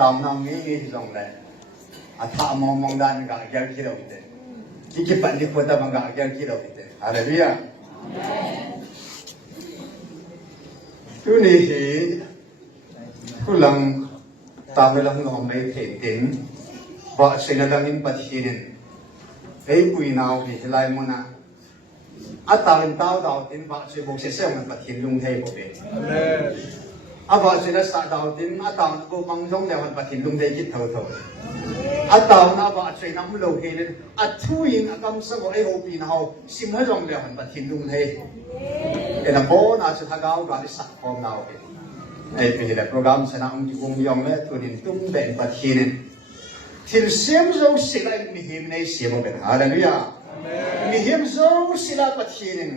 ตามน้ำนี้ที่ตรงเลยอาถ้ามองด้านก็แก่คิดเอาไปที่คิดปันที่ควรจะบังก็แก่คิดเอาไปอะไรเรียทุกนี้ที่คุณลังตามเวลาเราไม่เห็นว่าสิ่งนั้นมันปฏิทินไอ้ปุยนาวที่จะไล่มันนะอาตาเป็นต้าดาวตินว่าสิ่งบุกเสียมันปฏิทินลุงเทพบุเบอาว่าสิ่งนั้นสาดาวตินอาตาก็มังจงเดียวมันปฏิทินลุงเทพคิดเท่าอาตาหน้าว่าสิ่งนั้นมันโลกเห็นอาทุยนอากำสังไอ้โอปีนเขาสิ่งนั้นจงเดียวมันปฏิทินลุงเทพเอ็นโบน่าจะทักเอาการสักพร้อมนาวไอ้เป็นอะไรโปรแกรมสนามที่วงยองเลยตัวนี้ตุ้มเป็นปฏิทินที่เสียมเราสิ่งอะไรมีหิมในเสียมเป็นฮาเลลูยามีหิมเราสิ่งอะไรปฏิทิน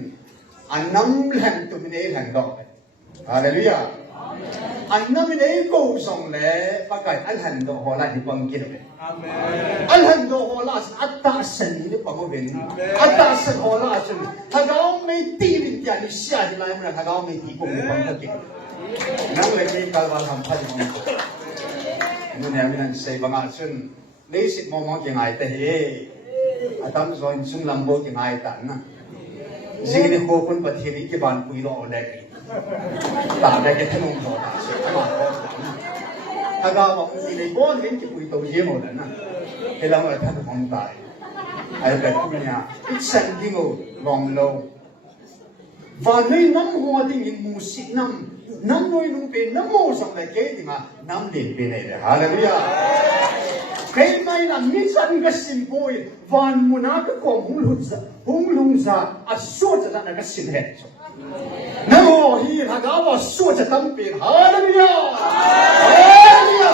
อันนั้นแหล่งตุ้มในแหล่งดอกฮาเลลูยาอันนั้นในกูส่งเลยปากไก่อันแหล่งดอกหัวละที่บังกินเลยอันแหล่งดอกหัวละอัตตาสันนี่ปังเวนอัตตาสันหัวละสันถ้าเราไม่ตีวิญญาณเสียที่ไรมันถ้าเราไม่ตีกูไม่ปังกินนั่งเลยมีการวางทำพันธุ์นู่นเนี่ยมันใช้บางอันซึ่งในสิ่งมองยังไงแต่เฮ้อาตามส่วนซึ่งลำบากยังไงแต่นะสิ่งนี้คู่คนปฏิทินที่บ้านคุยรอได้ตาได้แค่ท่านองค์ต่อตาเสียมาก็ถ้าเราบอกสิ่งนี้บ้านเห็นจะคุยตัวเยี่ยมหมดนะเวลาเราท่านของตายไอ้แบบนี้เนี่ยสิ่งที่เราลองเราวันนี้น้ำหัวที่มีมูสิน้ำน้อยนุ่งเป็นน้ำมูสังเลยเกิดมาน้ำเด่นเป็นอะไรฮาเลลูยาเกิดมาอีนั้นมิสันก็สิมพูยวันมุนักก็หงลุงซาอัศวจะนั่นก็สิมเหตุน้ำหัวที่ถ้าเราว่าสู้จะตั้งเป็นฮาเลลูยาฮาเลลูยา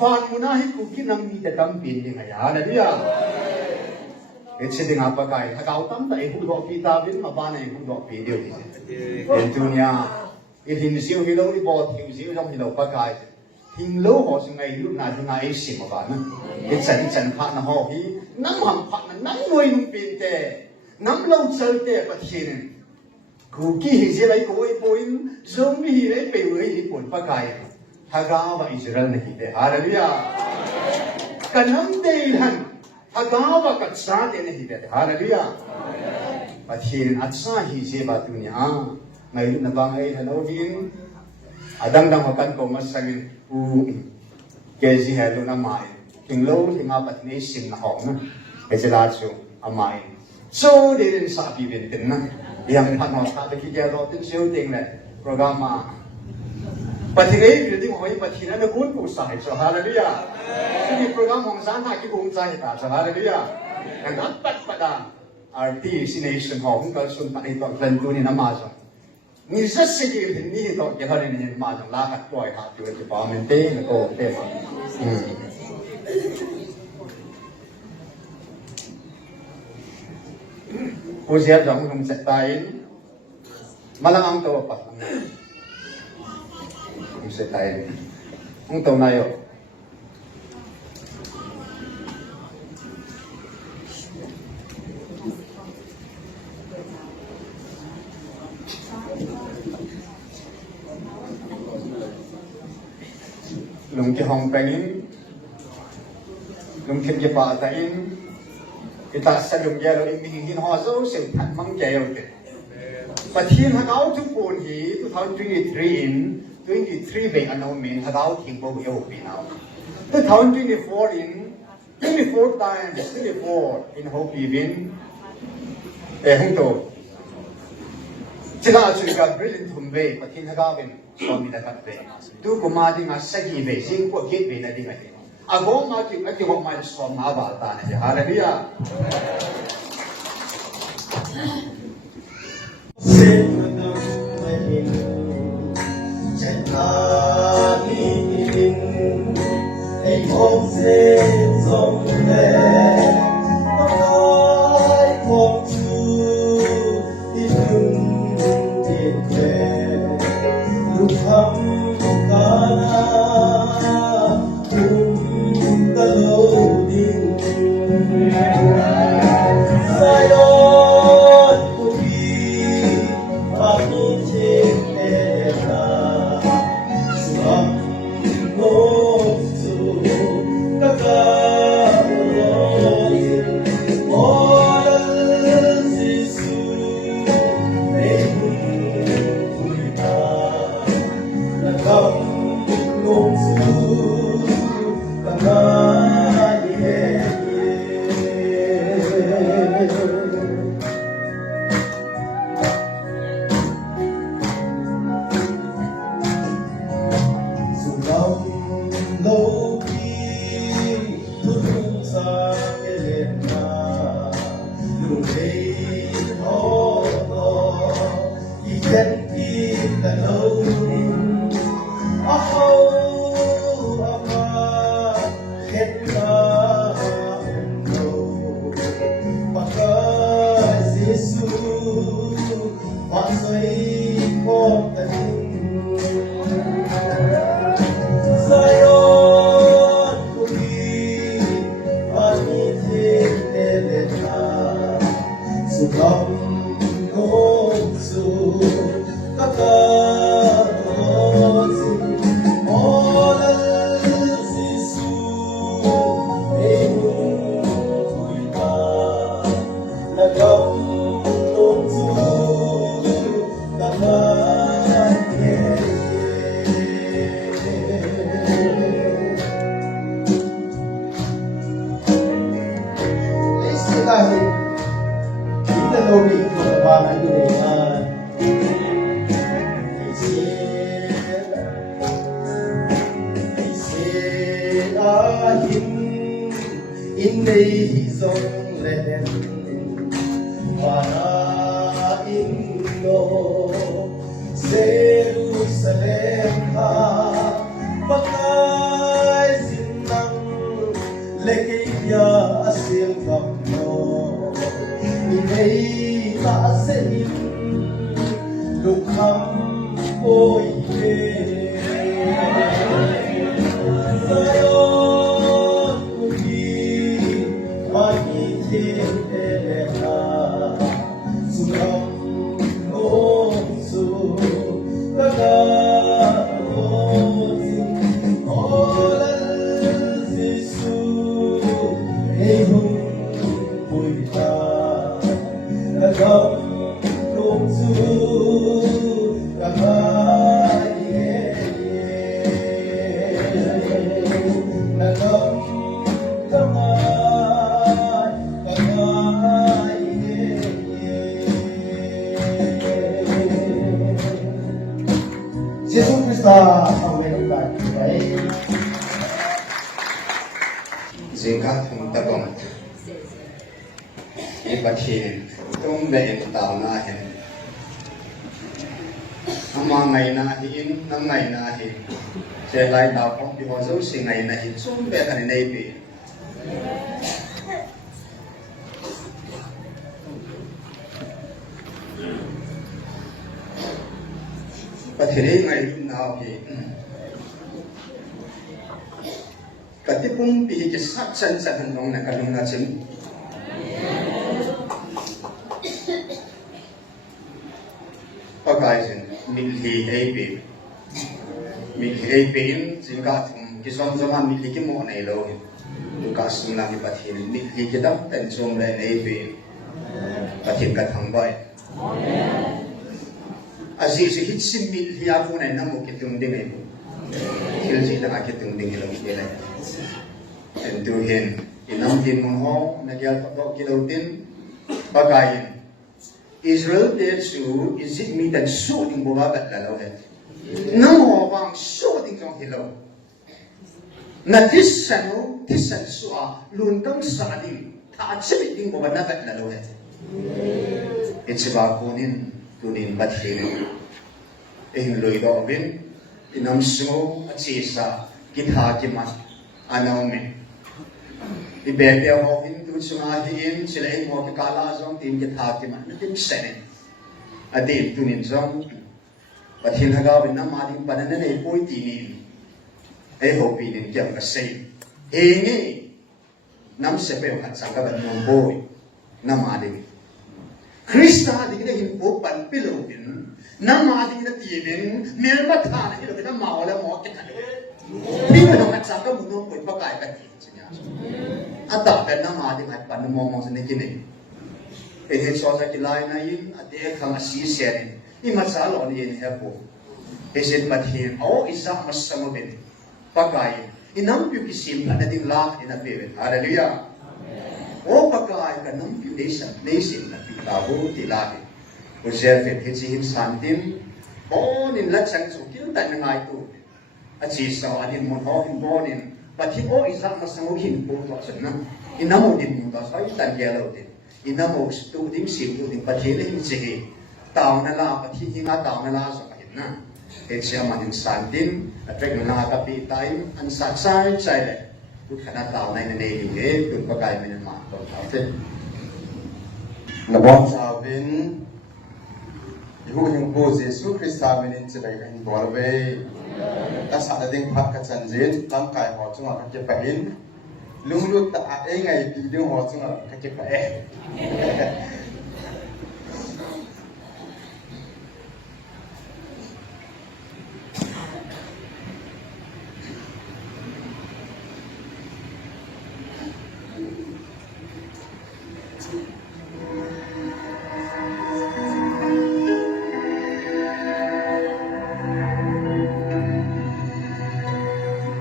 วันมุนักให้คุกินน้ำมีแต่ตั้งเป็นยังไงฮาเลลูยาItu dengan apa kaya? Kalau tam tak ikut dok kita bin, apa nak ikut dok video ni? Tentunya, itu hidup hidup ni buat hidup jom hidup apa kaya? Hidup hos ngai hidup nak dengan isi apa na? Itu jangan pak nak hobi, nam ham pak nak nam noi numpin te, nam lau cel te patin. Kuki hiji lagi koi poin, zombie hiji pewai hiji pun apa kaya? Hagawa Israel ni hide, haleluya. Kanam deihan. Agawa katsa din hide haleluya pathirin atsa hi je batunya ngai na bangai halovin adang dang makan ko masangin u kezi halu na mai tinglo tinga patni sim na hong na ejela chu amai so din sa pi bin tin na yang phan ha ta ki ja ro tin siu ting le programa pathirai bi ding hoi pathina na kun pu sai so haleluya ini program Hong San Haki Hong Zai ta haleluya yang dapat pada arti sination Hong Kong sun pai to plan tu ni nama so ni rất sẽ ni to ke hari ni ma jong la kat koi ha tu ti pa men te na ko te ko sia jong hong se tai malang ang to pa hong se tai hong to na yo lung ki hong pengin lung kim ye pa ta in kita sa lung ye lo in hin ho zo se phat mang je yo ke pathin ha gao tu pun hi 2023 in 23 be anon min ha gao thing bo yo pi now 2024 in 24 times 24 in ho pi bin hong to Jika juga brilliant humbe, patin hagawin, suami dapat be. Tu kumadi nga sagi be, sing ko git be na di nga. Ago mati ati ko mai suam na ba ta na. Haleluya. In the zone let para inno Jerusalem ha pakai sinang lekia asil kamno inay taasin lukham oye Jesus Krista ang meron tayo. Jika thung tabong ibatin tung bein tao na hin ama ngày na hin năm ngày na hin sẽ lại tao phong đi vào dấu sinh ngày na hin sum be thành này bị và thế này ngày nào thì cái tiếp bung bị cái sát chân sát hành động này cái đúng là chính và cái gì mình thì hay bị chính cả thùng cái son zaman mình thì cái món này rồi cái sung làm cái bát thì mình thì cái đắp tên sung lên hay bị bát thì cái thằng vậy Aziz hit sim mil hiyafu na ina mo kitong dingay mo. Kilsi na kitong dingay lang kila. Entuhin inam din mo ho nagyal pagkaw kilaw din bagayin. Israel did so is it me that so ding buwagat lalaw het. Namo bang so ding kong hilaw. Na tisano tisan suwa luntang saling taatsabi ding buwagat lalaw het. It's about kunin tunin bathilin ehing loido bin inam sumo achisa kitha kima anaume ibebe ho in tu sunga hin sila ei mo kala jong tin kitha kima natin sene adil tunin jong bathil haga bin namadi banana nei poi tini ei ho pinin kyam ka sei enge nam sepe hat sanga ban nom boy namadi Krista di kita himpo pan pilopin, nama di kita tiibin, melma thana hilo kita mawala mo kita. พี่ไม่ต้องรักษาก็มึงต้องป่วยประกายกันจริงใช่ไหมอันดับเป็นน้ำมาที่ไหนปันมองสนิทกินเองเป็นเหตุสอสกิลายนั่นอันเดียขังสีเสียนนี่มาสาลอนเย็นแฮปปี้เหตุมาที่โอ้อิสระมาสมบูรณ์ประกายอิน้ำพิวกิสิมอันนั้นดิ้งลาอินาเบลฮาเลลูยาโอ้ประกายกันน้ำพิวเนชั่นเนชั่นนับพิตาบูติลาอุเซฟเฟตที่หิมสันติมโอ้นินลักษณะสุกิลแต่ยังไงตัวอาชีพสาวนินมอนฮอหินโบนินปฏิโออิสระมาสมบูรณ์หินปูตัวฉันนะอิน้ำมุดินมุดาสายตันเกลาดินอิน้ำมุสตูดิมสิมตูดิมปฏิเลหินเจฮีตาวนั่นละปฏิหิงาตาวนั่นละสมัยนะเอเชียมันหินสันติมอัตเรกนั่นละกับปีไตม์อันสักสายใจเลยทุกขณะตาวในนั่นเองเองตุนประกายมันมาตัวเขาเองนับว่าชาวบินยูหิงโบเยซูคริสต์มินินจะได้กันตัวเว้ยถ้าสัตว์ดิ่งพักกันจันจิตร่างกายหัวจุงอะไรก็จะเป็นลุงลุตตาเองไงปีเดียวหัวจุงอะไรก็จะเป็น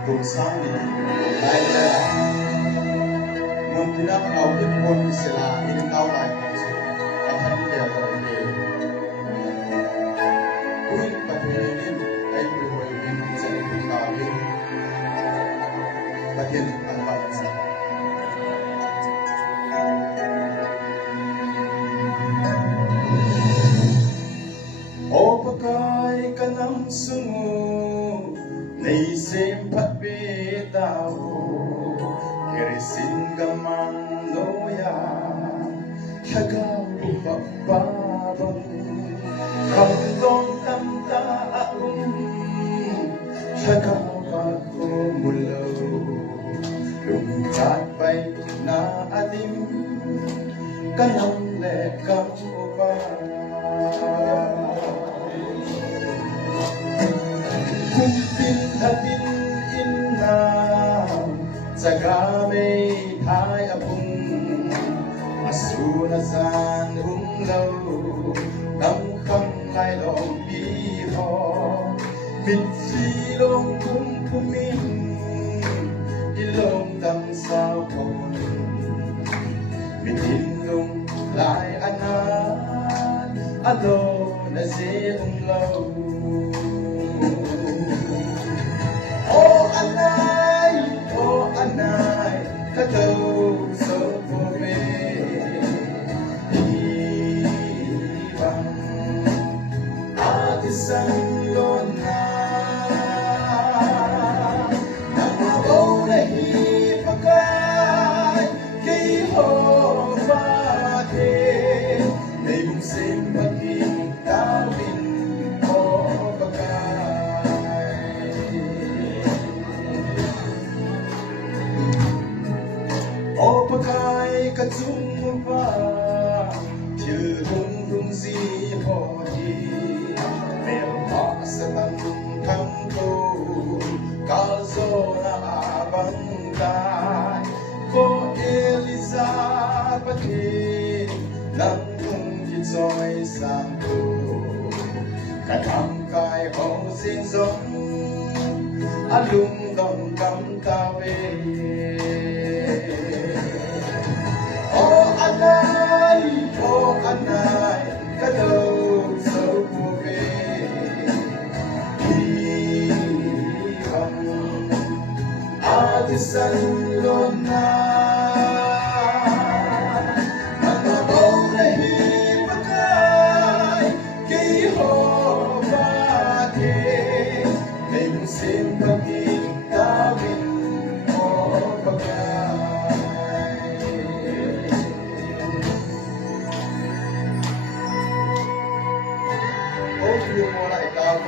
ถูกสร้างดีหลายแล้วมุนที่นักเอาที่คนอิสลามอินเตาหลายคนสุดอาทันเดียวกันเองผู้หญิงประเทศนี้ไอ้ผู้หญิงจะได้ถูกตาวินประเทศต่างๆนั้นโอปกายกันนำสูในเสียงพัดเบตาวเฮริสินกำมังโนยาขกาวบับบ้าบังคำกองตำตาอุ่นขกาวบักโคมุลโลลุงจัดไปนาอดิมกันนำและกำบ้าคุมตินทัดินอินนาจะกาเมทายอพุงมาสู่นาซานหุงเลานำคำไล่ลงปีพอมิดชีลงคุมภูมินอิลงดำสาวคนมิดินลงลายอนาอโลนาเซอุงเล Oh anai, kata sopobe, ibang atisan lona, namabaw na hipagay, kay Hofate, na yung simbaging tawin moโอปกายกระจุมฟ้าชื่อรุ่งรุ่งสีพอดีเมลพาสตังทั้งตัวกาลโซนาบังกายโคเอลิซาเบธนังทุ่งที่ซอยสามตัวกระทำกายห้องสิ้นสมอลุงต้องกำตาเวOh anai, kado so pobe, ibang atisan lona, namabaw na hipagay, kay Hofate, na yung simbaging tawin mo pagay. Yung mula ikaw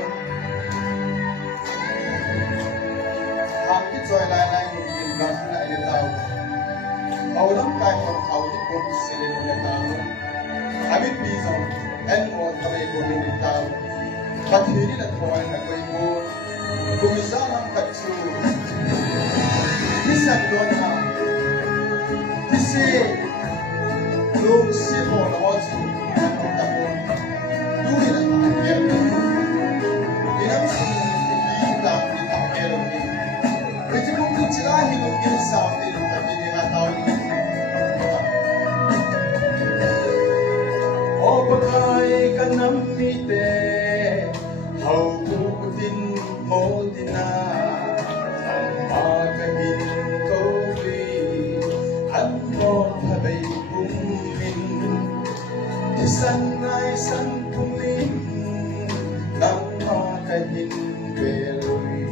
Hakit so ilalay yung pinbang na ilitaw Maulang kayo ng kaulit po sila yung ilitaw Habit pisang and mo kamay ko yung ilitaw Pathirin at kumain na ko yung kumisamang katsu Misan Lona Kisi Lung Simo na Otsu Ano Tapo Duri na Takero Inang Sinita Kita Takero Ni Riti kung kutsirahin ng ginsaw din Tapi di nga tao ni O bagay ka ng mite Hau din mo din na Ang magahin ko Ang mo habay bumin Sanay san pumin Ang magahin beloy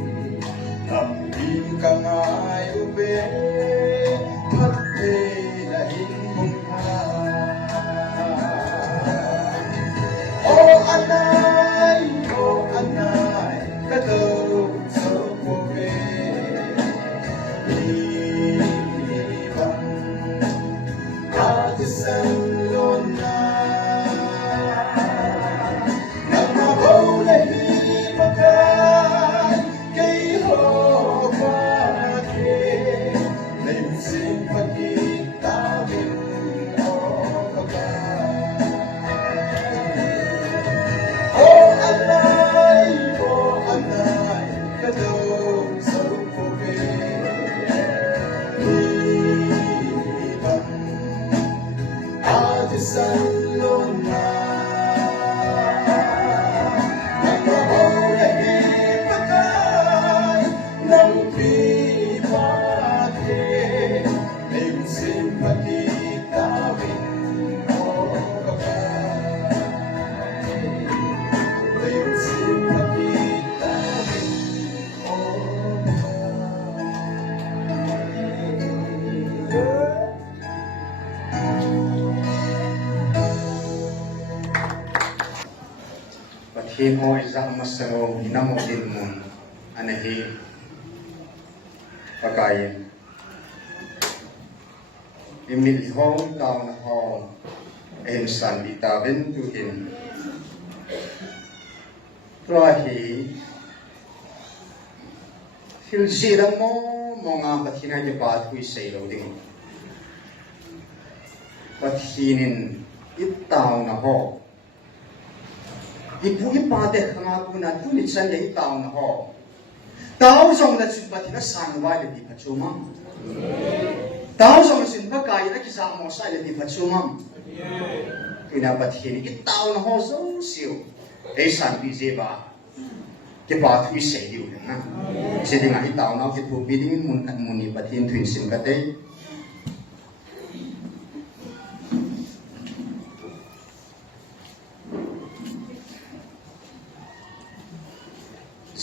Nambing ka ngayo be Pagde lahing mong Oh anay, kadaw sa puwi Ibang atisang lona Namabaw na hibakan kay Hobake Naimsing pagkitawin o bagan Oh anay, kadaw sa puwi Ibang atisang lona Namabaw na hibakan ng bibate Naimsing pagkitawin o bagan Naimsing pagkitawin o Bathi mo isang masaro hinamodin mo anahi pagkain. Imilihong tao na ho insan itawin tuhin. Trahi hilsirang mo mga bathi na jabat hui saylo ding. Bathinin itaw na ho Ibu ipate kanga kuna tunit san le tao na ho. Tao song na sin pati na sanwa le di pachuma. Tao song sin pa kai na kisa mo sa le di pachuma. Kuna pati ni tao na ho so siu. Ei san bi je ba. Ke pa tu se diu na. Se di ngai tao na ke tu bi ding mun kan muni pati twin sin ka te.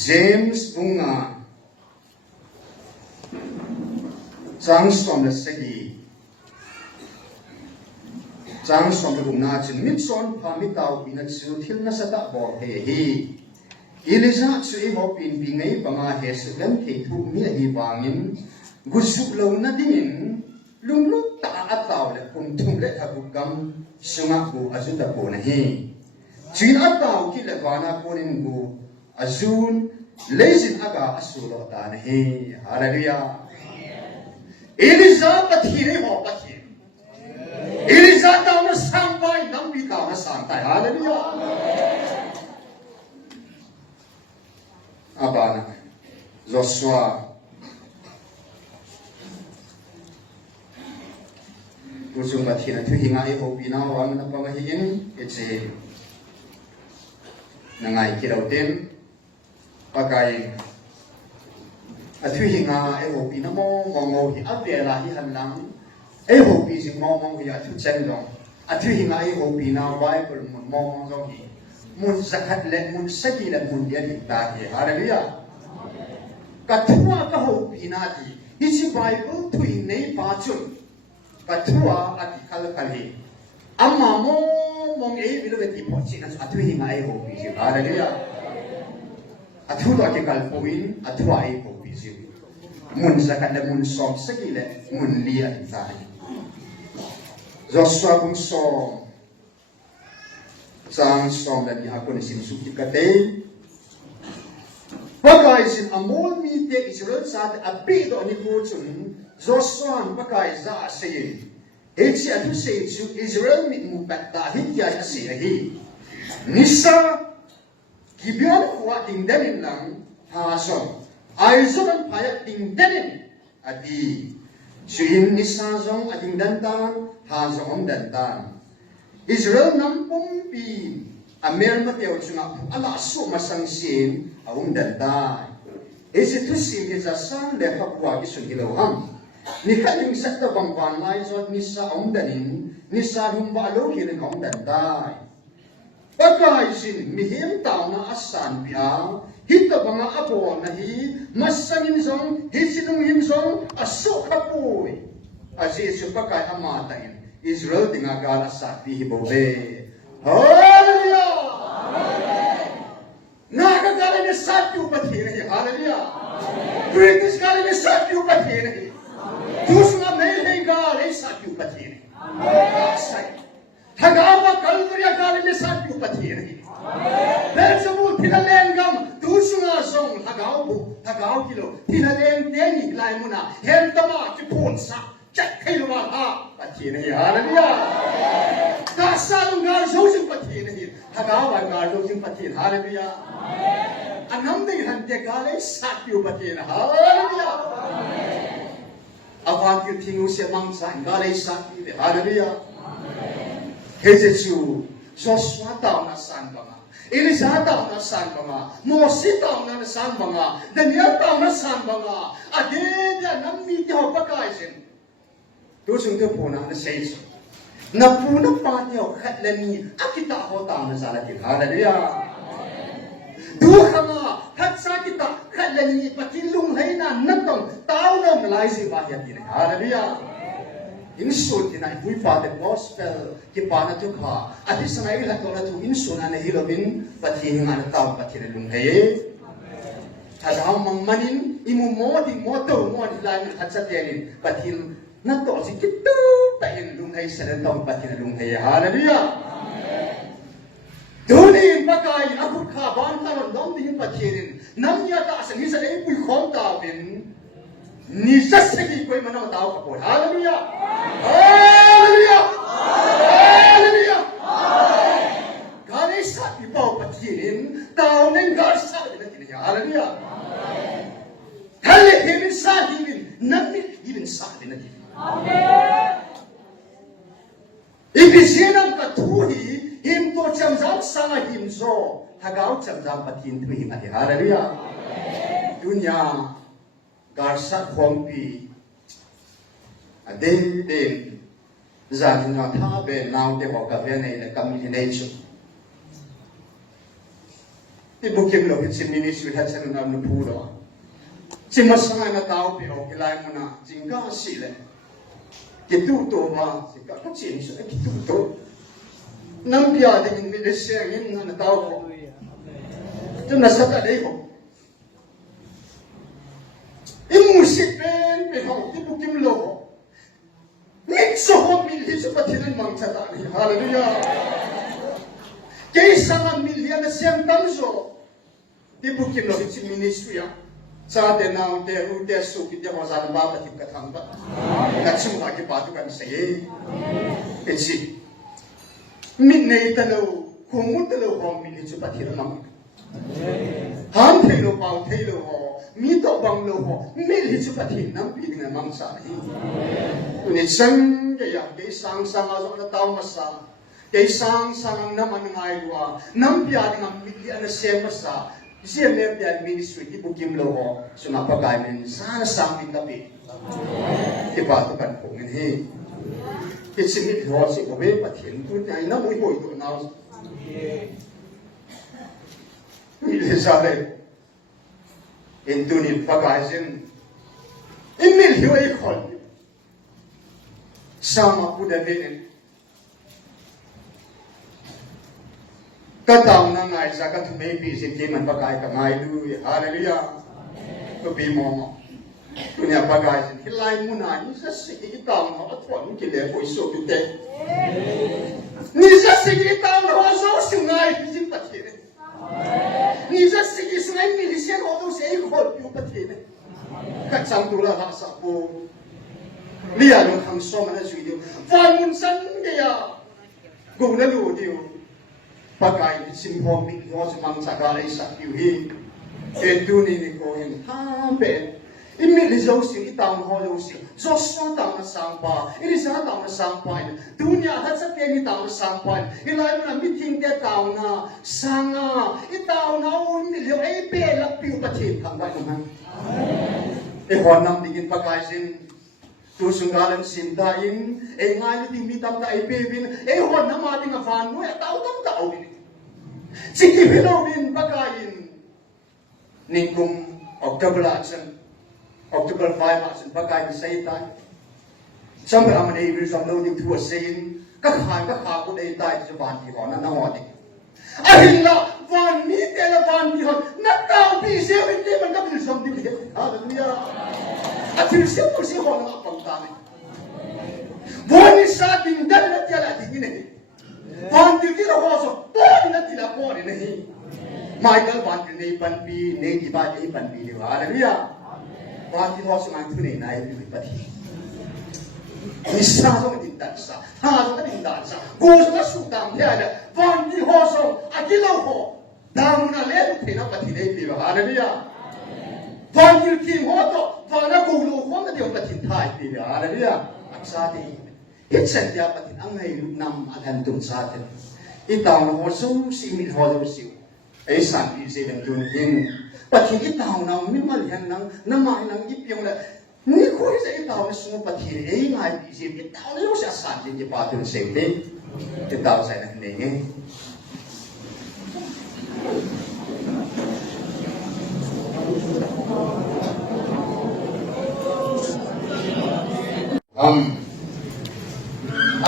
James bunga Changsom na segi Changsom na bunga chin mitson pamitaw pinagsu til na sata bo he hi Ilisa su i ho pin pingai panga he sugan ke thu mi hi bangin gusuk lo na dingin lunglu ta ataw le kum thum le agukam sunga bu ajuta ko na hi chin ataw ki le wana ponin bu azun lezin aga asulo ta nahi hallelujah Elisa pathire ho pathire Elisa ta na sampai nambi ta na santai hallelujah abana Joshua Ujung pathire tu hingai ho bina wang na pangahin eche nangai kirauten pakai athui hinga e ho pina mo mo hi avela hi hanlang e ho pi sing mo hi athu chen lo athui hinga e ho pina bible mo zo hi mun zakat le mun saki le mun dia ni ta hi hallelujah kathua ka ho pina di isi bible thui nei pa chun kathua ati kal kali amma mo mong e bilo ti po chin athui hinga e ho pi hallelujah Athua ke kalpuin, athua ai ko bisu. Mun zakat le mun som sekile, mun lia tai. Joshua bung som. Sang som dan aku ni sin suki kate. pakai sin amol mi te Israel sa te api do ni ko chun Joshua pakai za sei echi atu sei chu Israel mi mu patta hi kya si hi nisa Gibeon wa ding denin lang ha so ai zon payat ding denin adi Suhin nisa zong ading dantan ha zong dantan Israel nampung pi Amer mateo chunga ala su masang sin aum dantai esi tu sim ye jasan le kapwa ki sun hiloham ni khaling sakta bangwan lai zot nisa aum danin nisa humba lo kirin aum dantai pakai sin mihim tauna asan pia hita banga abo na hi masangin zong hisinung him zong aso kapui asi su pakai amatain Israel tingagal asat di hibobe Hallelujah! Nakagaling na sa tiyo pati na Hallelujah! British galing na sa tiyo pati na Dus nga may galing sa tiyo pati na Hagawa kalurya galing na sa tiyo pati na Belzebul tinalengam Dus nga song hagaw kilo Tinaleng tenik lai mo na Hentama kipunsa Check kayo ha pati na Hallelujah! Kasalong garzo sing pati na hi hagawa garzo sing pati hallelujah anam ding hante galay satyu pati na hallelujah awan ki tingu se mangsa galay satyu hallelujah hejechu Joshua taw na san ba Elisa taw na san ba Moses taw na san ba Daniel taw na san ba ade ya nammi ti hopakai sin tu sung te puna na sei na puna panyo khatlani akita hota na sala ki hallelujah du khama khatsa kita khatlani patilung haina natong taw na malai si ba ya tin hallelujah insul kinai hui pa the gospel ki pana tu kha ati sanai la to na tu insul na hilobin patin na taw patin lung haye thadam mangmanin imu modi moto modi lai na khatsa tenin patin na to si kitu pahin lung hay sa lantong pati na lung hay hallelujah Duni bagay ako kaban karon dong din patirin nam yata sa nisa ay puy khom tawin ni sa segi koy manam taw kapon hallelujah hallelujah hallelujah gani sa ibaw patirin taw ning garsa din hallelujah hallelujah sa din namit din sa din Amen. Ibisinang katuhi himto chamjam sanga himzo hagaw chamjam patin tu him ati hallelujah. Dunya garsa khompi ade den zan na tha be naw te ho ka be nei na combination. Ibukim lo hitsin ministry hat san na nu puro. Simasanga na tao pero kilay mo na jingga sile. Kituto ma si kakachin siya kituto nang biya din mi desengin na tao ko ito nasa talay ko imusipin pero tibukim lo mitso ho milhi sa patinan mang satani hallelujah kaysa nga milya na siyang tamso tibukim lo si ministry sa atin na ang te sukit niya kung saan babatid ka tangba. Katsuma ki patu kan saye. Etsi. Minay talo, kumut talo ho minit sa patira mang. Han talo pao talo ho, mito bang lo ho, minit sa patin ng piling na mang sahi. Kunit sang kaya, kay sang asok na tao masa, kay sang ang naman ng aywa, nang piyading ang milya na siya masa, siya meron yan ministry, ibukim lo ho, sumapagamin, sana saming kapi. Ipatukan po ngayon. Itsimit ho, si Kobe, patin, ay namuy ko ito na. Milizale, intunit pagkasin, imilyo ikon, sama po davinin. Katang na ngay sa katumay bisit kiman pagkay kamay luya. Hallelujah. Tupi mo. Kunya pagkay sin hilay mo na ni sa sige tao na atwan kile po iso bite. Ni sa sige tao na so sungay bisit patire. Ni sa sige ngay mình sẽ có đâu sẽ khổ yêu bất thiện này các sang tu là hạ sa po lia luôn hàng xóm mà nó suy điều và muốn sẵn kìa cùng nó đủ điều bà cái sinh hoạt mình có sự mang sạc ra lấy sạc điều hi cái tu này thì có hình ha bể im mi lý do sự tao họ đâu sự do sao tao nó sang pa ini sao tao nó sang pa dunia thật sự cái ni tao nó sang pa ini lại nó meeting cái tao na sang à ini tao na ui mi liu ai bể là piu bất thiện thằng vậy không cái hoàn năm thì cái bà cái xin tu sung galan sin ta in e ngai lu ti mi tam ta e pe vin e hon na ma ding a fan no e tau tam tau ni chi ki philo bin bakai in ning kum October action October 5 action bakai ni sai ta sam ra man e ri sam lo ding thu a sein ka kha ko dei tai chu ban ki hon na ho ti a hin la van ni te la van ni hon na tau pi se win te man ka bil sam ti he hallelujah a thil se ko se hon na pam ta ni Buoni sa ding dan na tiala ding ni. Van ti la ho so to na ti la ko ni ni. Michael van ti nei pan pi nei ti ba nei pan pi ni hallelujah. Van ti ho so mang tu nei nai pi pa ti. Ni sa so ti dan sa. Ha so ti dan sa. Go so na su dam ya da. Van ti ho so a ti lo ho. Dam na le ti na pa ti nei pi hallelujah. Van ti ti ho to van na go lo ho na ti pa ti thai pi hallelujah. Sa ti hit sen dia patin ang ngay nam alan tum sa atin itaw na ho so si mi ho do si ay san pi se ben tun din patin itaw na mi mal yan nang namay nang ipyong na ni ko sa itaw na sumo patin ay ngay pi se itaw na yo sa san din di patin se te itaw sa na ningi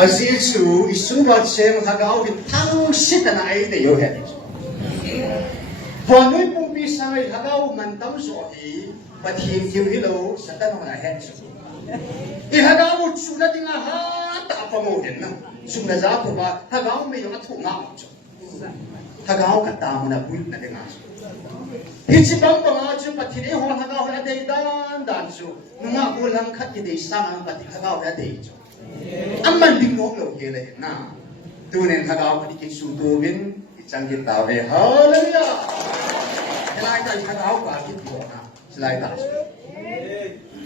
Azizu isubat seng hagaw bitang sita na ay tayo yan. Panoy pong pisangay hagaw mantam sohi pathin hilo sa tanong na hen so. Ihagaw mo sulat nga hata pa mo din na. Sumna za ko ba hagaw may yung ato nga mo so. Hagaw kata mo na bulit na din nga so. Hitsibang mga so pathin eh hon hagaw na day dan so. Nga ulang kat kiday sanang pathin hagaw na day so. Amman ding no lo ke le na tu nen thagaw ka dikit su tu bin ichang ki ta ve hallelujah kelai ta thagaw ka ki bo na slai ta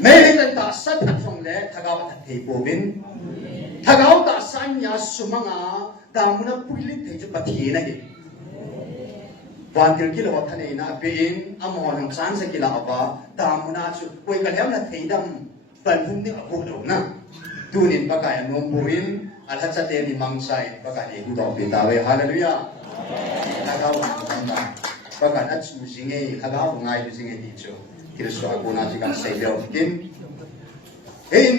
me le ta sat that song le thagaw ta the bo bin thagaw ta san ya sumanga ta muna puili the ju pathi na ki wan til ki lo tha ne na bin amo nang san se ki la ba ta muna chu koi ka lem na theidam pan hum ni abu lo na tunin pakai nombuin alhat sa teni mangsai pakai hu do pitawe hallelujah tagaw na pakai at susinge tagaw ngai susinge dicho Kristo ako na si kan sayo kin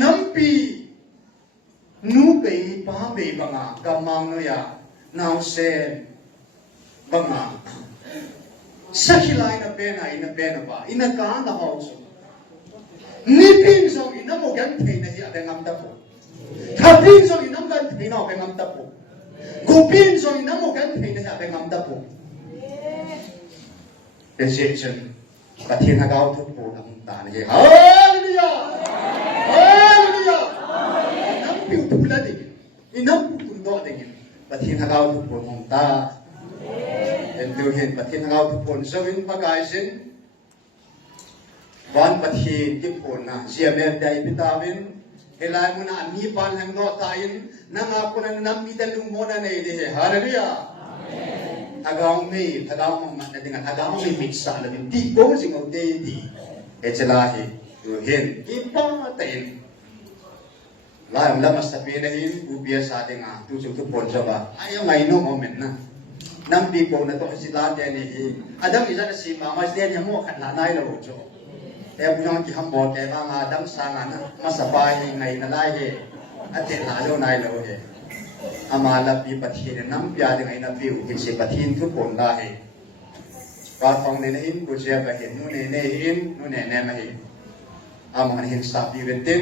nampi nupe pa be banga kamang no ya now sen banga sakilai na pena ba ina ka na house ni pin so ina mo gan the na si abengam da po Kapin so inam kan thina be ngam tapo. Gupin so inam mo kan thina sa be ngam tapo. Rejection. Pathin hagaw thu po nam ta ni. Hallelujah. Hallelujah. Inam piu thula de. Inam pun do de. Pathin hagaw thu po nam ta. En tu hin pathin hagaw thu po so in pagai sin. Wan pathin ki po na siamer dai bitawin Helai muna ani pan hang no tayin nang ako na nami dalung mo na nei de hallelujah tagaw mo man na dengan tagaw mi miksa la din di ko sing o de di e chalahi tu hen ipa tayin la mas tapi na hin ubia sa de nga tu su tu pon sa ba ayo ngai no moment na nang di ko na to sila de ni adam isa na si mama de ni mo khan la nai lo jo em nhon chỉ ham bò cái mà đâm sang anh mà sắp bài ngày là lại hết, anh thấy là lâu nay lâu hết, mà là bị bắt hiện nắm bia thì ngày là biểu thì sẽ bắt hiệnทุกคนlại hết, và phòng này in của chị bắt hiệnนู่นnày inนู่นnày mà hiện, mà hiện sắp đi bên tin,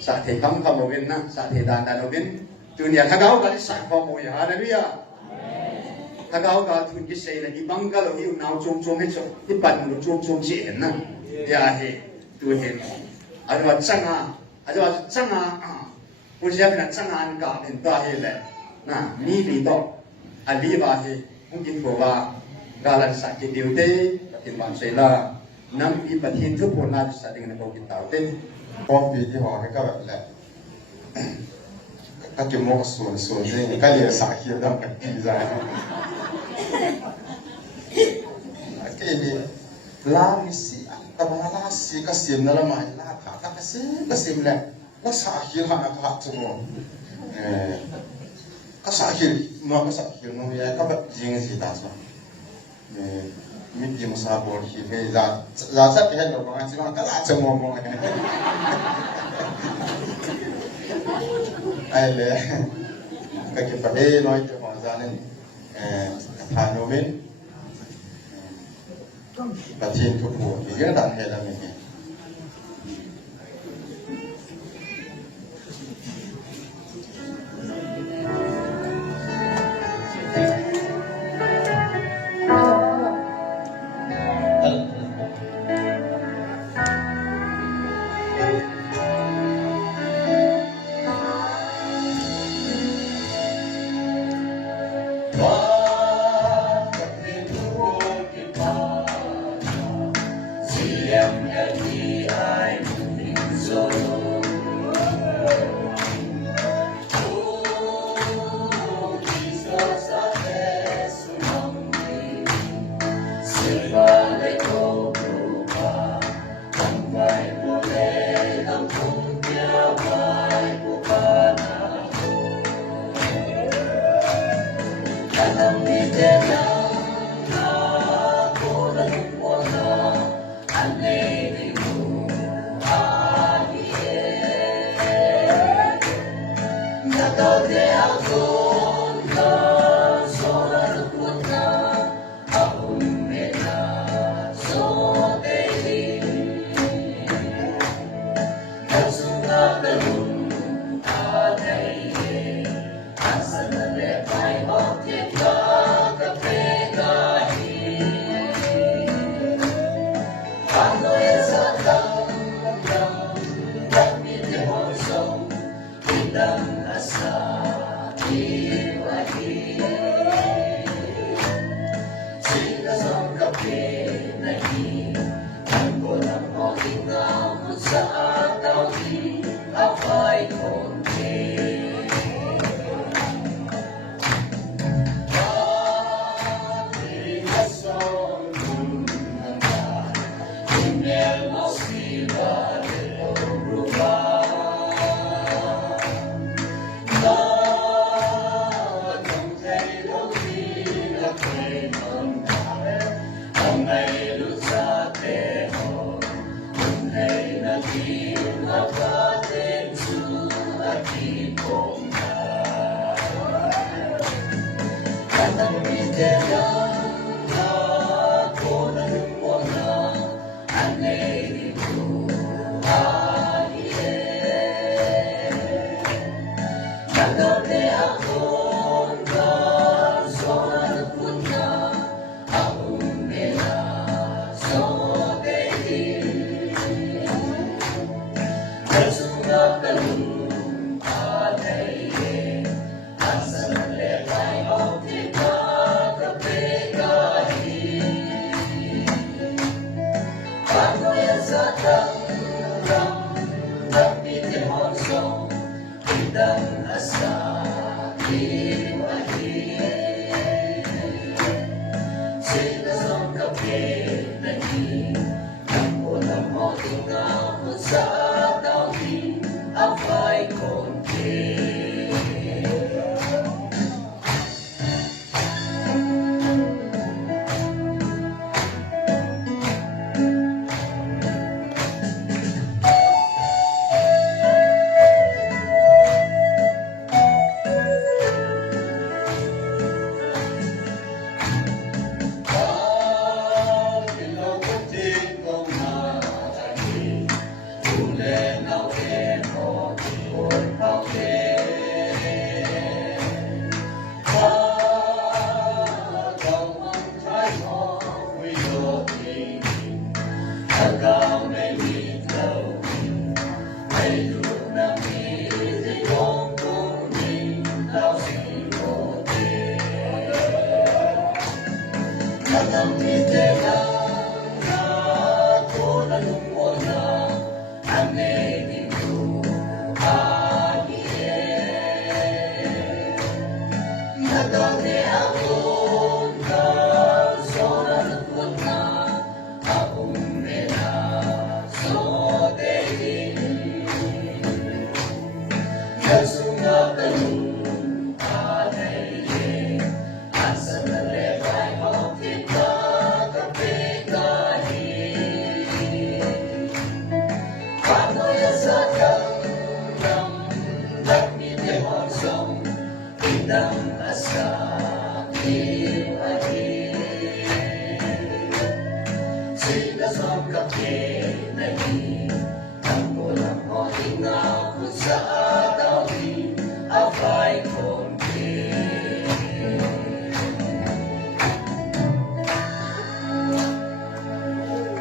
sắp thấy không không bên na, sắp thấy đàn đàn bên, tu nhà thằng áo cái sắp không mua hả đấy bây giờ, thagao ga thun ki sei la hi bangalo hi nau chom chom he cho hi pan lu chom chom che hen na ya he tu hen awa changa puja na changa an ka hen ta he le na ni li to ali ba he mungkin ko ba galan sa ki diu te tin ban sei la nam i pathin thu pon na sa ding na ko ki tau te พอปีที่หอนี่ก็แบบแหละก็เก็บมกส่วนนี่ก็เรียนสาขีดำกับปีใจก็มีลามิสิแต่ว่าลาสิก็เสียมนั่นละไม่ลาขาตั้งก็เสียมแหละแล้วสาขีดำนะครับจังหวะก็สาขีดมันก็สาขีดมันยังก็แบบยิงสิตาสนะมีดีมุสาบอที่ไม่จะสักแค่เราบางทีมันก็ลาจังหวะมองไอ้เลยก็เก็บประเดี๋ยวน้อยจะหัวใจนั่นทานโนมินประเทศทุกหัวมีเรื่องต่างเหตุอะไรไหม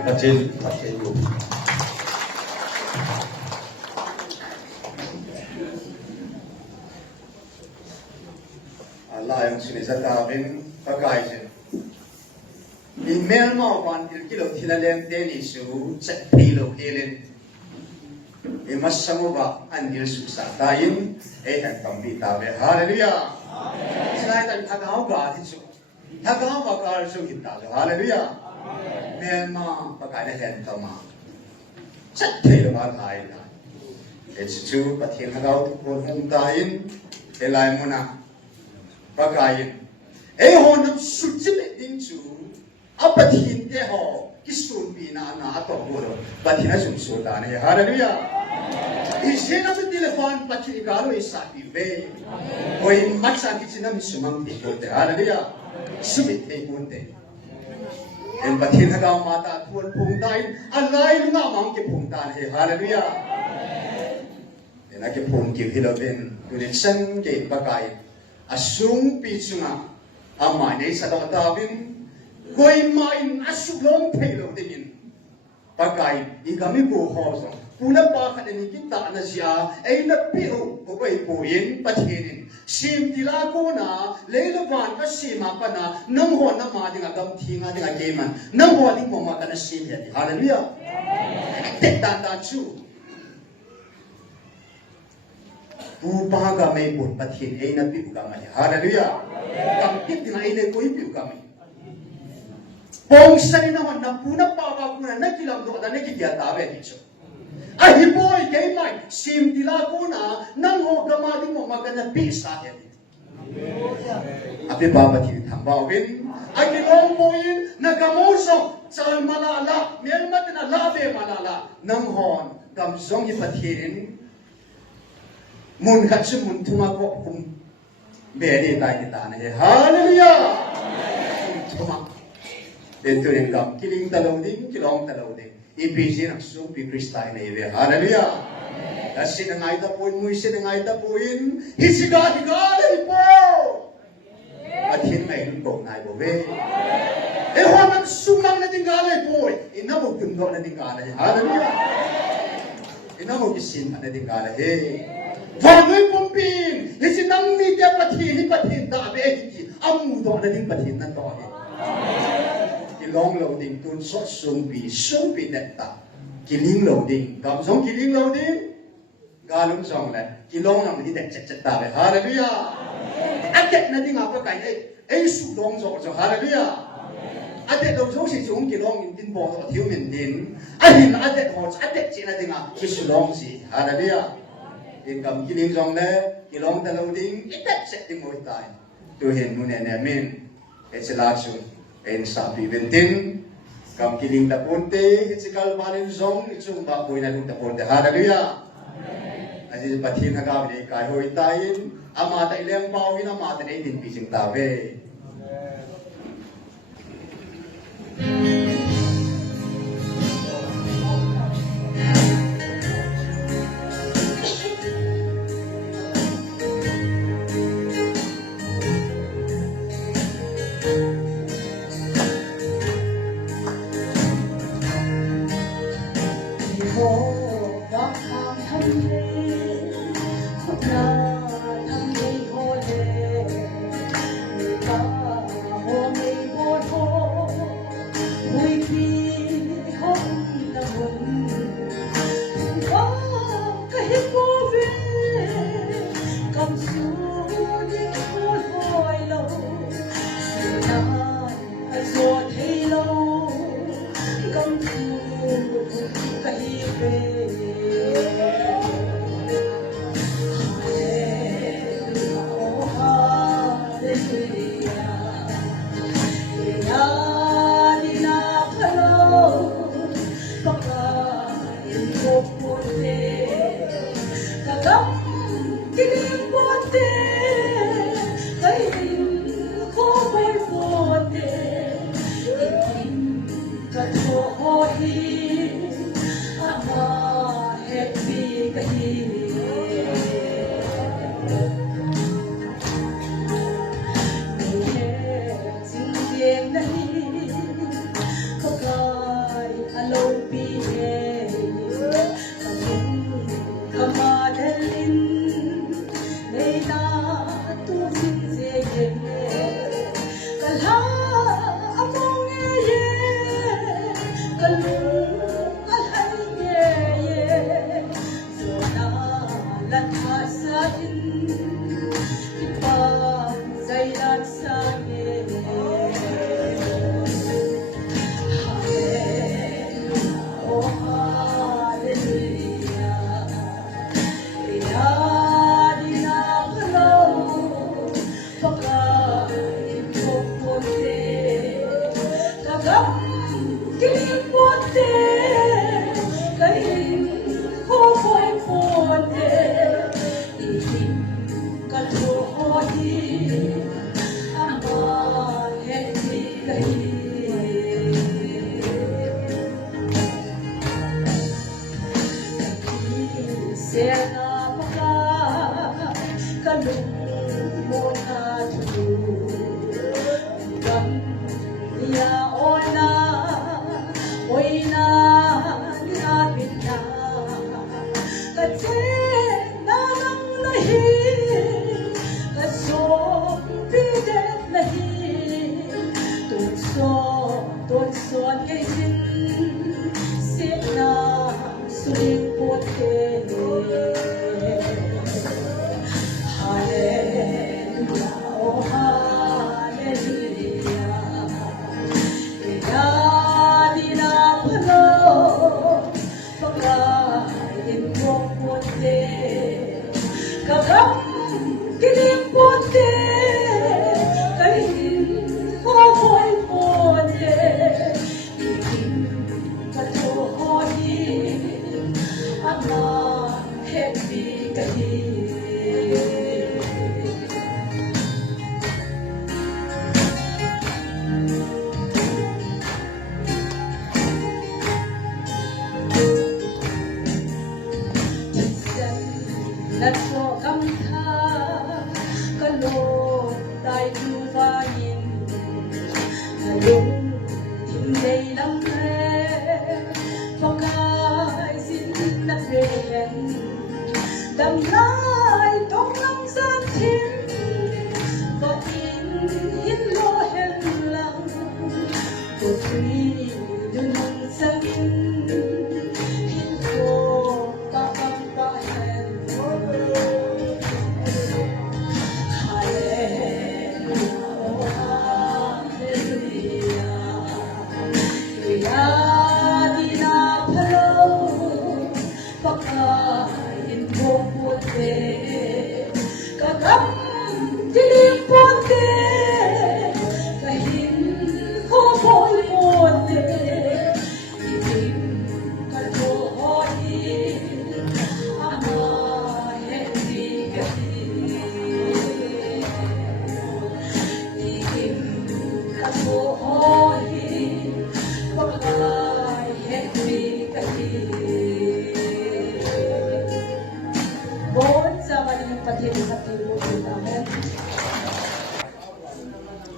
พระเจ้าพระเจ้า Allah yang sini setahun pakai je. Email mau kan kilo tilalem teni su setilo kelen. Imas samuba anjil susah tayin yang tambi tabe. Haleluya. Selain tadi tagaw ba itu. Tagaw bakal su kita. Haleluya. Mail mau pakai hen tama. Setilo pakai. It's true, but here tagaw tu pun tayin. Elai muna. Pagkain. Ho nam suci ding chu. Apa tin te ho kisun bina na ato boro. Batina sum soda ne. Haleluya. Isi na telefon pati galo isabi be. Oi matsa kichina misumang te kote. Haleluya. Sumit te konte. En batina ga mata tuan pungtain alai lunga mang ke pungtan he. Haleluya. En ake pung ki hiloben kunin san ke pagkain. Asung pichunga ama nei sadang tabin koi main asuglong pelo tingin pakai igami ko hoso puna pa kadeni kita na siya ay napiho ko koi puin patinin sim tilako na leilaban ka sima pa na nang ho na ma dinga gam thinga dinga geman nang ho ding mo ma kana sim ya hallelujah tanda chu Tupa kami pun pathin ay napiu kami. Hallelujah. Kamkit na ay ko'y piu kami. Pong sani naman na puna pa kuna nakilang doon na nakikiyatawe dito. Ay boy kay may sim tila ko na nang ho gamali mo maganapi sa akin. Api babatin tambawin. Ay kilong moin nagamoso sa malala. Meron matin na labe malala. Nang hon kamsong ipathin mun katsu mun tuma ko kum beri tai kita ne haleluya tuma betu yang gam kiling taloding kilong taloding ibisi nak su pi kristai ne ve haleluya kasi nang aita poin muisi nang aita poin hisiga higale po athin mai ko nai bo ve e ho nak sumang na dingale po inamo kundo na dingale haleluya inamo kisin na dingale he Pagay pumpin, isi nang media patin tabi eki amu do na ding patin na to he. Kilong loading tun so sumpi netta. Kiling loading, kamsong kiling loading. Galung song na kilong nam di tek cek tabi. Hallelujah. Atek na ding apa kay ay sudong so hallelujah. Atek dong so si sung kilong tin bo to thiu min din. Ahin atek ho atek chi na ding a kisudong si hallelujah. Income killing song there, kilong taloding, itat setting mo tayo. Tuhin mo na namin, it's a lot soon. And sabi bentin, kam kiling tapunte, it's a kalmanin song, it's yung baboy na nung tapunte. Hallelujah! Kasi batin na kami, kahoy tayo, amata ilang bawin, amata na itin pising tabi.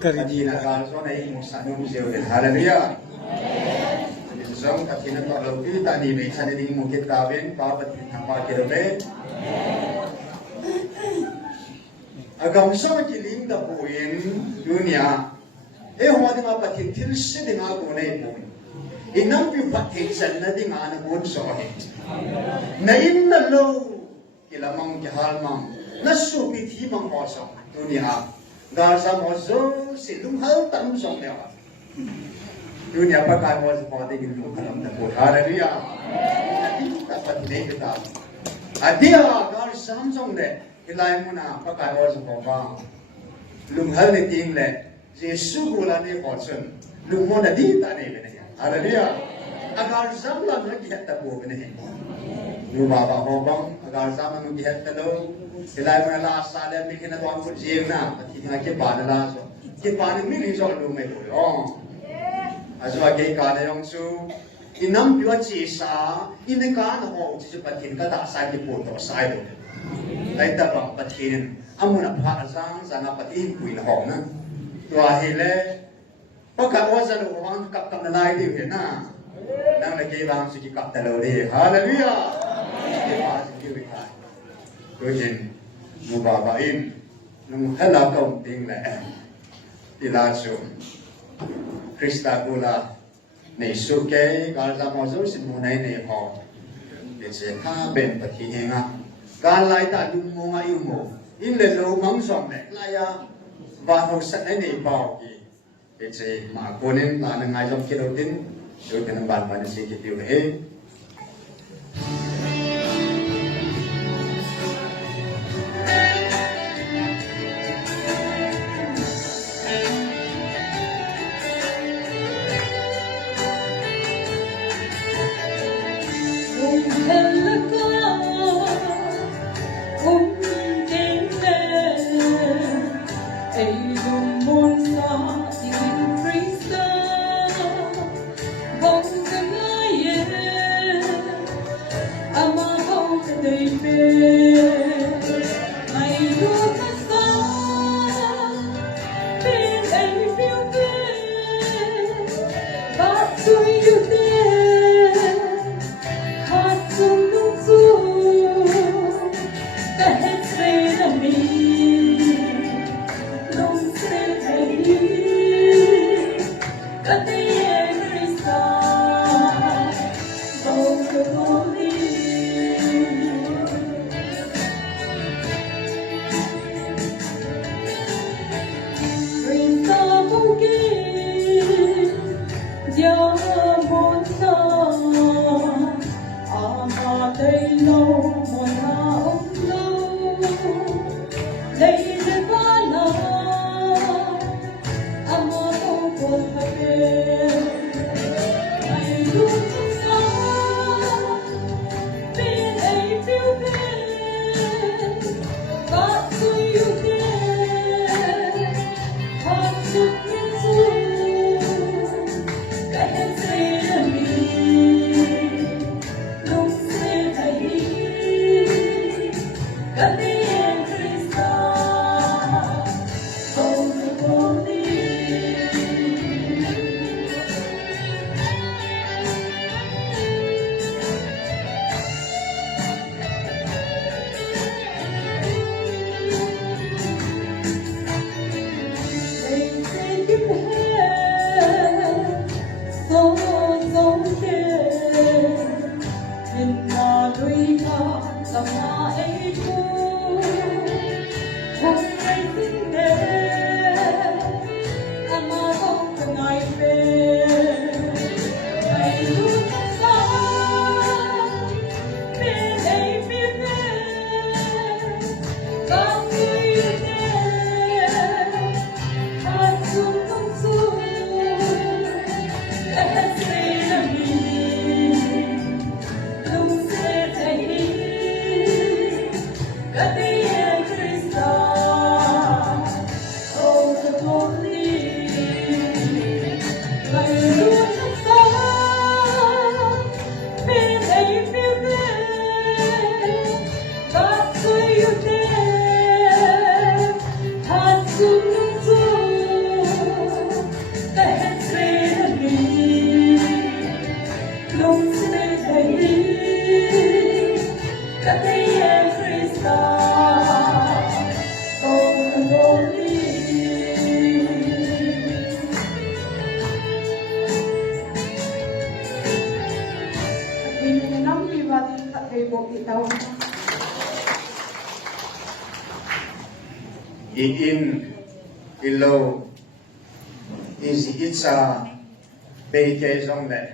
Kariji na kan so na imo sa nung siyo. Hallelujah. zong atina to lo pi ta ni me chani ding mu kit kawin pa pat thang pa ke le agam sa ki ling da puin dunia e ho ding pa thil thil se ding a ko nei pu inam pi pa thil san na ding an mun so he na in na lo kilamang ki hal mang na su pi thi mang ho so dunia gar sa mo zo si lung hal tam so ne dunia pakai mo sa pati gilung kalam na po hallelujah dapat hindi kita adia gar samsung le ilay mo na pakai mo sa papa lunghal ni ting le Yesu gula ni fortune lungmo na di ta ni bene hallelujah agar sam lang na kihat ta po bene lu baba ho bang agar sam ang kihat ta lo ilay mo na la sa le mi kina tuan ko jing na ati nga ke pa na la so ke pa ni mi so lu me ko aswa ke ka na yong su inam piwa chi sa in ka na ho chi patin ka da sa ki po to sai do ai ta ba patin amuna pha sang sa na patin kuin ho na tua he le pa ka wa sa lo wang kap kam na lai di he na nang na ke bang su ki kap ta lo de hallelujah ke pa si ki wi kai ko jin mu ba ba in nung hala kom ting le ti la su Krista gula nei suke gal za mo zo sin mo nei nei ho de che ka ben pa thi nga gal lai ta du mo nga yu mo in le lo mang som le la ya va ho sa nei nei bao ki de che ma ko nen la na ngai jom ki do tin do kan ban ban si ki tiu he in ilo is itsa bê kê dòng lệ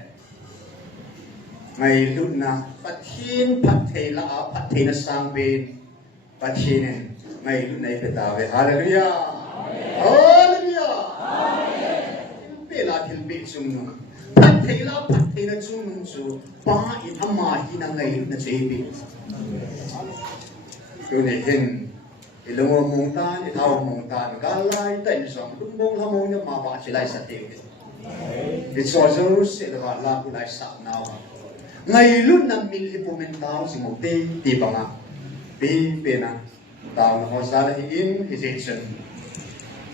ngày lúc na phát thiên phát thế là phát thế na sang bên phát thiên ngày lúc này phải tạo về hallelujah hallelujah bê là thiên bê chung nung phát thế na chung nung chu ba in ama hi na ngày lúc na chế bê chỗ này hình ilong mong tan itaw mong tan galay tay song mong hamong na maba sila sa tiwi it's also sila la kulay sa now ngayon na milipumentaw si Mugti di ba nga pina tao na hosala in hesitation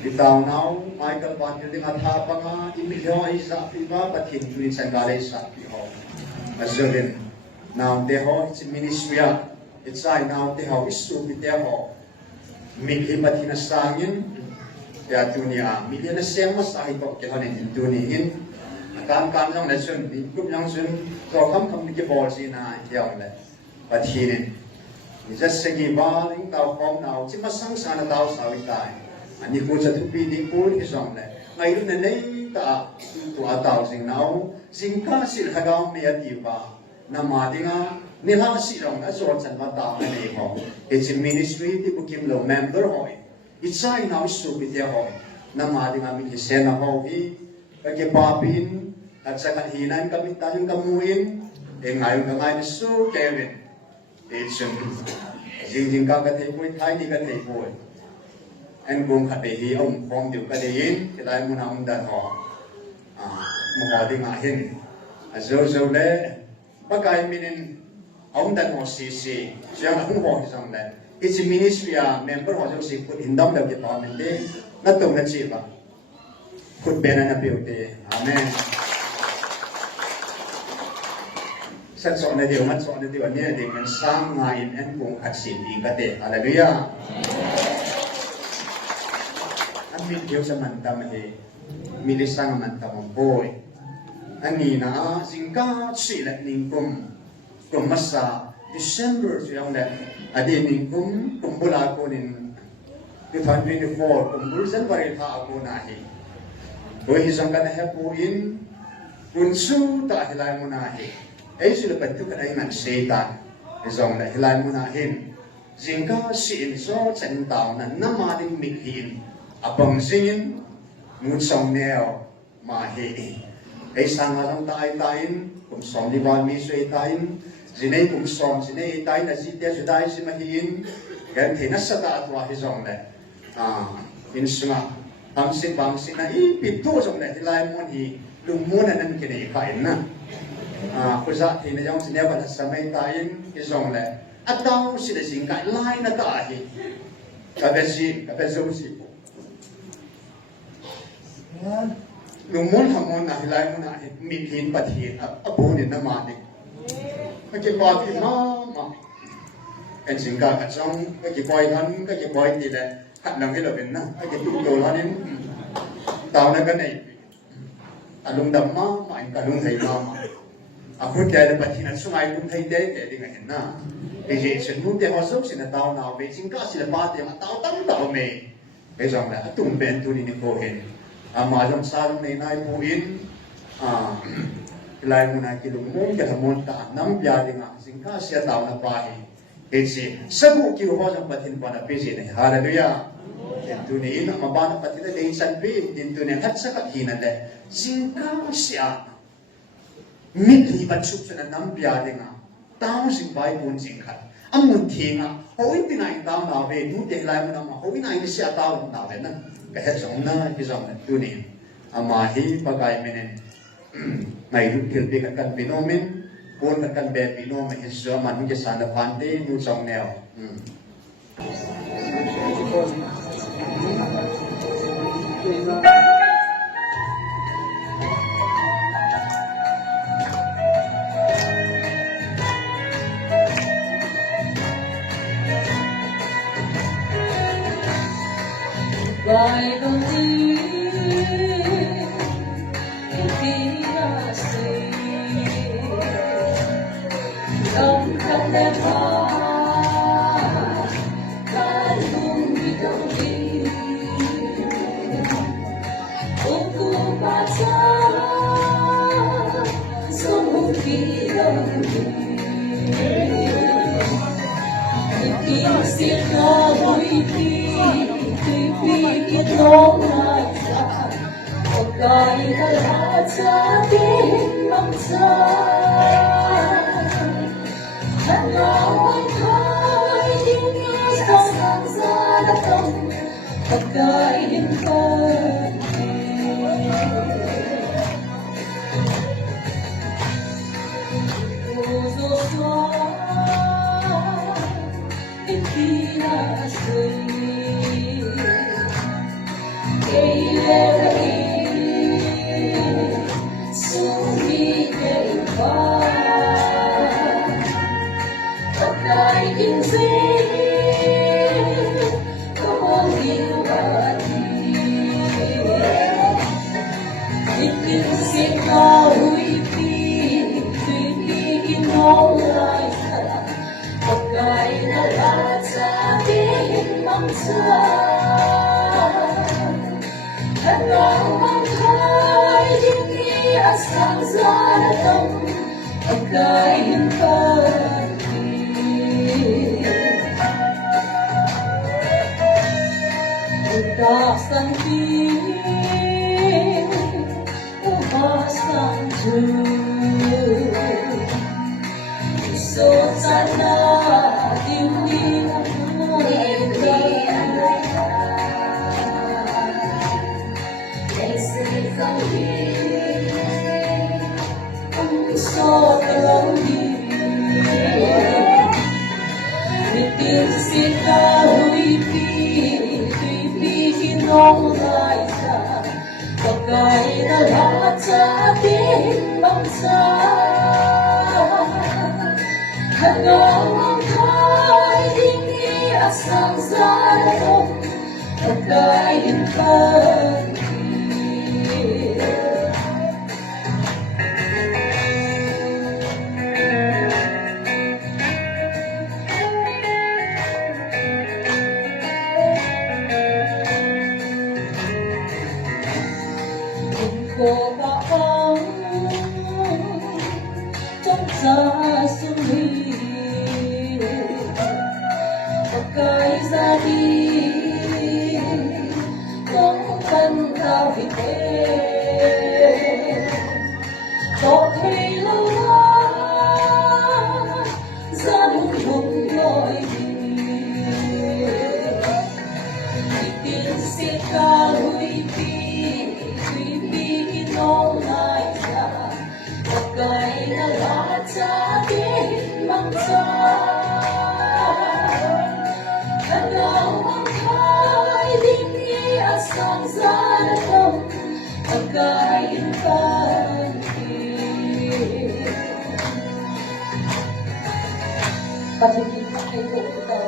itaw now Michael Bandil at hapa nga imilyo ay sa iba patin tuwin sa galay sa iho azulin now deho it's ministry it's I now deho isu biteho milhi matinasangin ya dunia milhi na siyang masahi ko kihanin dunihin kan lang na sun kup lang sun so kam ni bol si na yaw le patinin ni just segi ba ling tao kom nao chi masang sana tao sawi tai ani ko cha thupi di ko ni song le ngai na nei ta tu tao sing nao sing ka sil hagaw me ati ba na ma dinga nila silong na so chan ma ta na nei ho it's a ministry ti ko kim lo member hoi it's ai now so bi dia hoi na ma dinga mi se na ho hi ke papin at sa kanhinan kami tayong kamuin ngayon ka ngayon so Kevin it's jing ka katay po tay ni katay po and kung katay hi om kong diw katayin kilay mo na undan ho mukha ngahin so le bagay minin ông sisi siya na kung ho isang le it's a ministry member ho si put hindam daw department de natong na siya put bena na piyote amen sa so na diyo man so na diyo niya di man sang ngayon and kung katsin ikate hallelujah ang video sa mantam milisang mantam boy ani na singka sila ningkum masa December siyang na adi ningkum kumbula ko nin 2024 kumbulsan pa rin ako nahi kung isang ka na hepuin kunsu ta hilay mo nahi ay sila pa ito ka na yung setan isang na hilay mo nahin singka siin so sa tao na namating mikhin apang singin ngutsang neo mahi ay sanga lang tayo kung som di ba miso tayo zinay kung som zinay tayo na sitya suday si mahiin kaya tinasa ta at wahi zong le insunga hamsin bangsin na ipito zong le hilay mo hi lumunan ng kinikain na kusa tinayang sineba na samay tayo izong le at daw sila singka lain na tayo kabezo si lumun hamon na hilay mo na mithin pathin abunin na manik Kaki mama, and singka katsang kaki boy tila kat lang hilo na kaki tulo lanin tao na ganay alung damma main kalung hay mama ako kaya dapat hinasungay kung hay de kaya di ngayon na kaya sinu de hosok sina tao na be singka sila pati ang tao me kaya siyang na atung bento ni Nicohen majong salong na inay puin ilay mo na kilumong katamon ta nam biyali nga singka siya tao na pahi kasi sabu kiruho sa patin pa na pisi na hallelujah dito ni ina mabana patin na dahin sanbi dito ni at sa kakinan na singka siya mitlibat sup sa na nam biyali nga tao sing bay pun singka ang munti nga hoin tinayin tao na we dito ilay mo na ma hoin na siya tao na we na kahit sa una isang na dito ni amahi pagay menen ngày lúc thiền đi các binomin buôn các bè binomin hết sữa mà những cái sản phẩm phản tế nhu trong nghèo Pagkay ng di pinasay ang kalaman kalong bigawin kung kumasa sa mubilang iisip na mo'y pipigit ng nasa pagkay na lahat sa ating bangsa. Hanawang kay dinis ang sanatang pagkain ka. Puso sa ipinasay kailangan sumigay pa. Pagkay kinsin kamangin bati ikinsin na huwi pipigin mo ay sarap pagkay na lahat sa ating bangsa. Hanawang kay dinias ang sanatang pagkain utas ang tingin, ubas ang Diyos. Isot sana dinig mo Esay kang hiling, ang isot ang hiling. Itinsin ka pipigin ng laisa pagkay na lahat sa ating bangsa. Hanawang kay dinias ang sanatang pagkain ka. Cô đã không trong giá sương mì và cái ra đi không cần cao vì thế có thể lâu ra đúng đúng gọi tin sẽ cao huy no laisa pagkay na lahat sa ating bangsa. Hanawang kay dinias ang sanatang pagkain ka. Pagiging kayo ikaw.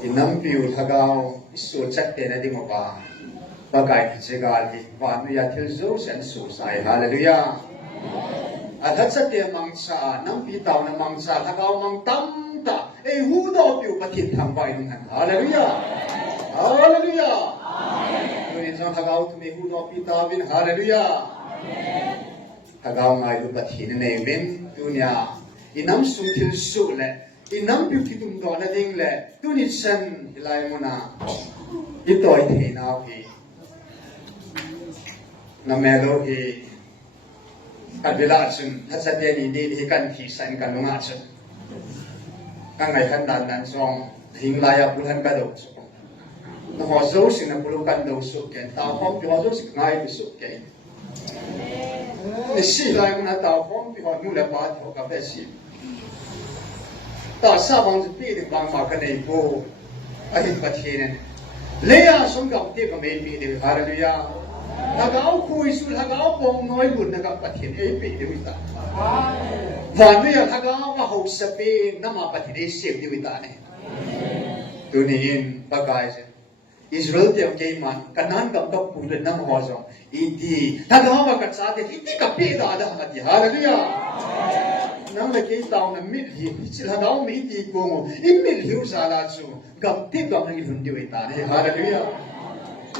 Inampiu thagaw isu chatte na di mo ba bagay pisigal di pa ya tilzo sen su sai hallelujah athat chatte mangsa nampi taw na mangsa thagaw mang tamta e hudo piu pathit thang bai nung han hallelujah hallelujah amen so thagaw tumi hudo pi tawin hallelujah thagaw ngai lu pathin nei men tunya inam sum til su le inam piu kitum do na ding le tuni san hilai mona itoi the na hi na melo hi kadila chun hasate ni ni hi kan thi san kan lunga chun kan ngai han dan dan song hing la ya pulhan ka do chu na ho zo sin na pulu kan do su ken ta hom pi ho zo sin ngai pi su ken ni si lai mona ta hom pi ho nu le ba tho ka be si ta sa bang zu pi de bang ma ka nei bo a hi pa thi ne le ya song ga ti ka me pi de hallelujah Hagao kuisul hagao pong noi bun naga pathin ei pe de wita. Van me hagao ma ho sape nama pathin ei sep de wita ne. Tunin bagai se. Israel te ke man kanan kam kap pu de nam ho so. Iti hagao ma ka sa de iti ka pe da da ma ti hallelujah. Nam le ke taw na mit hi sil hagao mi ti ko mo imil hiu sa la chu gam ti gam ngi lun de wita ne hallelujah.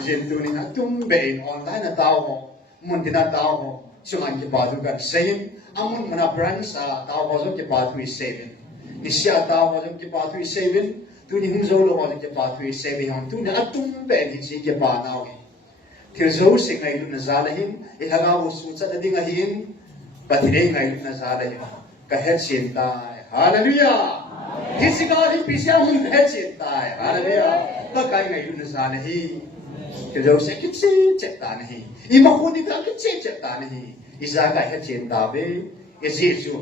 Jadi tu ni nak tumbe online na tahu mo, mun tina tahu mo, cuma kita baju kan same, amun mana brand sa tahu baju kita baju is same, nisya tahu baju kita baju is same, tu ni hungzo lo baju kita baju is same, hang tu nak tumbe ni si kita banaw ni, tirzo sing ngay lu nazalahin, ihagaw suca na di ngahin, batire ngay lu nazalahin, kahit sinta, hallelujah, hisikali pisya hun kahit sinta, hallelujah, bagay ngay lu nazalahin. Kalau saya kecil cipta nahi, imahu ni kan kecil cipta nahi. Isaga है चिंता बे यीशु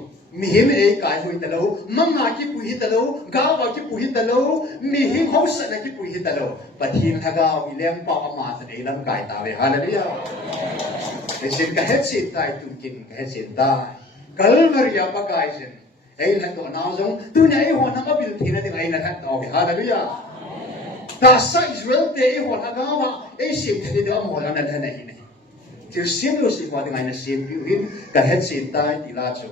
मिहिम एक काय हुई तलो मंगा की पुही तलो गावा की पुही तलो मिहिम हौसला की पुही तलो पठीन थगा विलेम पा अमात ने लम काय तावे हालेलुया ऐसे कहे चिंता तुमकिन कहे चिंता कल मरिया पकाइसन ऐ न तो नाजों तू नहीं हो ना बिल थी ना दिखाई ना था hallelujah Nasa Israel te ho nagawa ay sim te de mo na na hin. Til sim lo si mo dengan sim yuhin ka het sin tai ti la chu.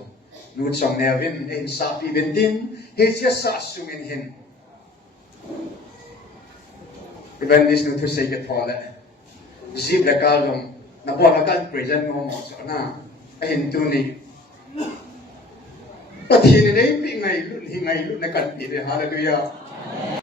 Nu chong nevin en sa pi bendin he sia sa sungin hin. Even this nu to say get pole. Zip la kalom na bo la kan present mo mo so na. Ahin tu ni. Pathin nei pi ngai lu hi ngai lu na kan ti de hallelujah.